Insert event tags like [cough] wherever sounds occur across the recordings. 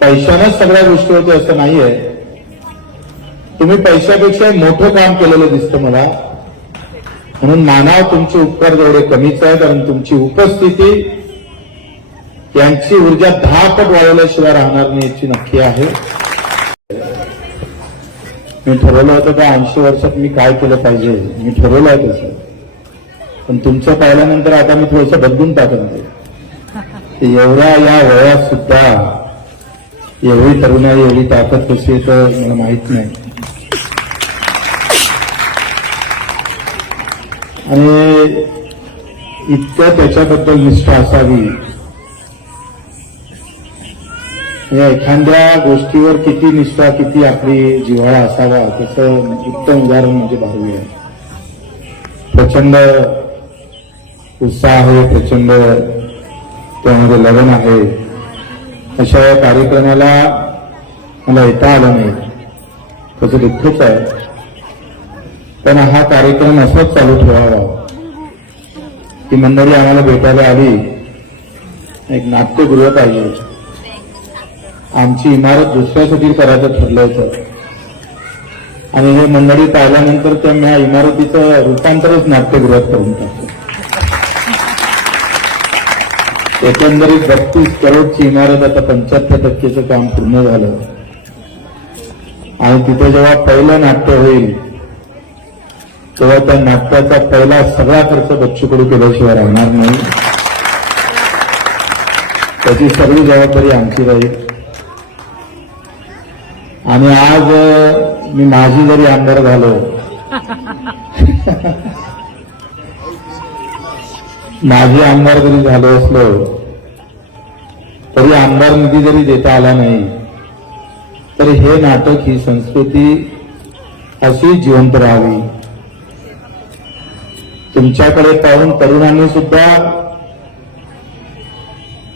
पैशानंच सगळ्या गोष्टी होते असं नाहीये. तुम्ही पैशापेक्षा मोठं काम केलेलं दिसतं मला. म्हणून मानाव तुमचे उपकार जेवढे कमीच आहेत आणि तुमची उपस्थिती यांची ऊर्जा दहा पट वाढवल्याशिवाय राहणार नाही याची नक्की आहे. मी ठरवलं होतं त्या ऐंशी वर्षात मी काय केलं पाहिजे. मी ठरवलं आहे तसं पण तुमचं पाहिल्यानंतर आता मी थोडंसं बदलून टाकत ते एवढ्या या वयात सुद्धा एवढी तरुणाई एवढी ताकद कशी तर मला माहीत नाही. आणि इतकं त्याच्याबद्दल निष्ठा असावी. एखाद्या गोष्टीवर किती निष्ठा किती आपली जिव्हाळा असावा त्याचं उत्तम उदाहरण म्हणजे भावी आहे. प्रचंड उत्साह आहे प्रचंड त्यामध्ये लग्न आहे. अशा या कार्यक्रमाला मला येता आलं नाही. त्याचं दुःखच आहे पण हा कार्यक्रम असाच चालू ठेवावा. ती मंडळी आम्हाला भेटायला आली. एक नाट्यगृह पाहिजे आमची इमारत दुसऱ्यासाठी करायचं ठरलं होतं. आणि हे मंडळी पाहिल्यानंतर त्या या इमारतीचं रूपांतरच नाट्यगृहात करून टाकलं. एकंदरीत बत्तीस करोडची इमारत आता पंच्याहत्तर टक्केचं काम पूर्ण झालं. आणि तिथे जेव्हा पहिलं नाट्य होईल तेव्हा त्या नाट्याचा पहिला सगळा खर्च बच्चूकडू केल्याशिवाय राहणार नाही. त्याची सगळी जबाबदारी आमची राहील आणि आज मी माझी जरी आमदार झालो माझी आमदार जरी झालो असलो तरी आमदार निधी जरी देता आला नाही तर हे नाटक ही संस्कृती अशी जिवंत राहावी. तुमच्याकडे पाहून तरुणांनी सुद्धा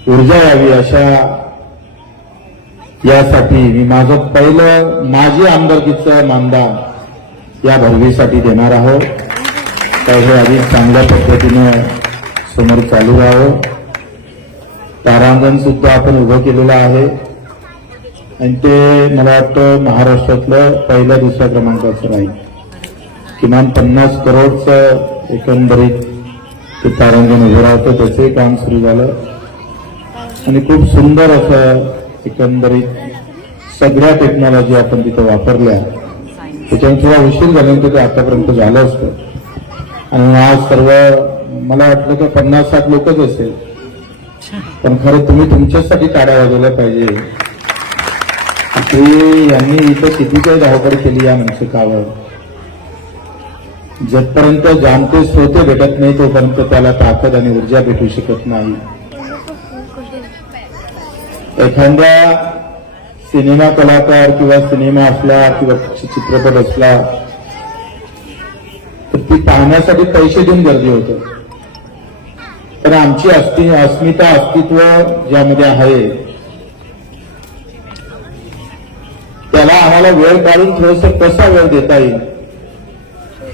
ऊर्जा यावी अशा यासाठी मी माझं पहिलं माझी आमदारकीचं मानधन या भरवीसाठी देणार आहोत. तर हे अधिक चांगल्या पद्धतीने समोर चालू राहावं तारांगण सुद्धा आपण उभं केलेलं आहे. आणि ते मला वाटतं महाराष्ट्रातलं पहिल्या दुसऱ्या क्रमांकाचं राहील. किमान पन्नास करोडचं एकंदरीत ते तारांगण उभं राहतं. त्याचंही काम सुरू झालं. आणि खूप सुंदर असं एकंदरीत सगळ्या टेक्नॉलॉजी आपण तिथं वापरल्या. त्याच्यामुळे थोडा उशीर झाल्यानंतर ते आतापर्यंत झालं असतं. आणि आज सर्व मला वाटलं तर पन्नास साठ लोकच असेल. पण खरं तुम्ही तुमच्यासाठी टाळ्या वाजवल्या पाहिजे. यांनी इथं किती काही धावपड केली या मनसुखावर. जोपर्यंत जाणते श्रोते भेटत नाही तोपर्यंत त्याला ताकद आणि ऊर्जा भेटू शकत नाही. एखाद्या सिनेमा कलाकार किंवा सिनेमा असला किंवा चित्रपट असला तर ती पाहण्यासाठी पैसे देऊन गर्दी होतं. तर आमची अस्ति अस्मिता अस्तित्व ज्यामध्ये आहे. त्याला आम्हाला वेळ काढून थोडस कसा वेळ देता येईल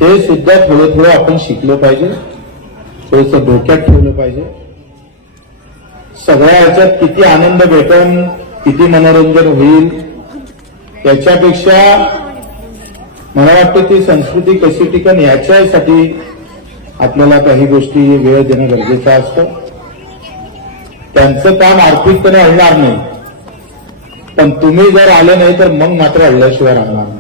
हे सुद्धा थोडं थोडं आपण शिकलो पाहिजे. थोडस डोक्यात ठेवलं पाहिजे. सगळ्या याच्यात किती आनंद भेटन किती मनोरंजन होईल याच्यापेक्षा मला वाटतं ती संस्कृती कशी टिकन याच्यासाठी आपल्याला काही गोष्टी वेळ देणं गरजेचं असतं. त्यांचं काम आर्थिकपणे अडणार नाही. पण तुम्ही जर आले नाही तर मग मात्र अडल्याशिवाय राहणार नाही.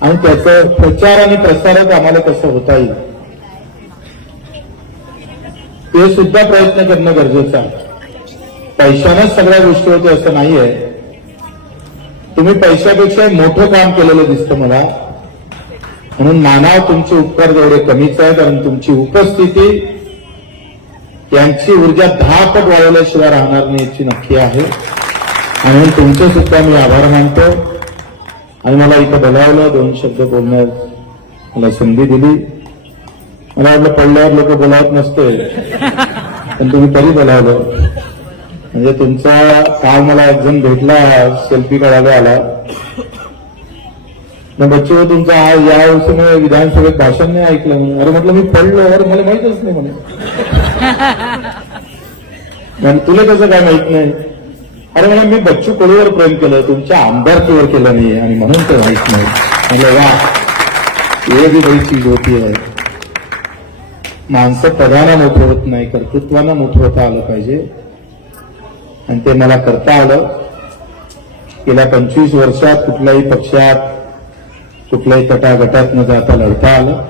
आणि त्याचं प्रचार आणि प्रसारच आम्हाला कसं होता येईल. ते सुद्धा प्रयत्न करणं गरजेचं आहे. पैशानंच सगळ्या गोष्टी होते असं नाहीये. तुम्ही पैशापेक्षा मोठं काम केलेलं दिसतं मला. म्हणून मानाव तुमचे उपकार जेवढे कमीच आहेत आणि तुमची उपस्थिती यांची ऊर्जा दहा पट वाढवल्याशिवाय राहणार नाही याची नक्की आहे. आणि म्हणून तुमचे सुद्धा मी आभार मानतो. आणि मला इथं बोलावलं दोन शब्द बोलण्यास मला संधी दिली. मला वाटलं पडल्यावर लोक बोलावत नसते पण तुम्ही तरी बोलावलं. म्हणजे तुमचा काल मला एक जण भेटला सेल्फी काढायला आला. बच्चे तुमचा आज या वर्षी मी विधानसभेत भाषण नाही ऐकलं म्हणून. अरे म्हटलं मी पडलो. अरे मला माहितच नाही म्हणे. [laughs] तुला कसं काय माहीत नाही? अरे म्हणा मी बच्चू कडूवर प्रेम केलं तुमच्या आमदारकीवर केलं नाही आणि म्हणून ते व्हायच नाही. म्हणलं वा हे बी काही चीज होती आहे माणसं पदानं मोठं होत नाही कर्तृत्वानं मोठं होता आलं पाहिजे. आणि ते मला करता आलं. गेल्या पंचवीस वर्षात कुठल्याही पक्षात कुठल्याही तटागटात न जाता लढता आलं.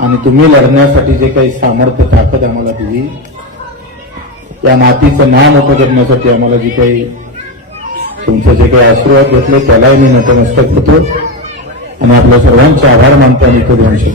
आणि तुम्ही लढण्यासाठी जे काही सामर्थ्य ताकद आम्हाला दिली या मातीचं नाम मोठं करण्यासाठी आम्हाला जी काही तुमचे जे काही आशीर्वाद घेतले त्यालाही मी नतमस्तक होतो. आणि आपल्या सर्वांचे आभार मानतो आणि इथे दोनशे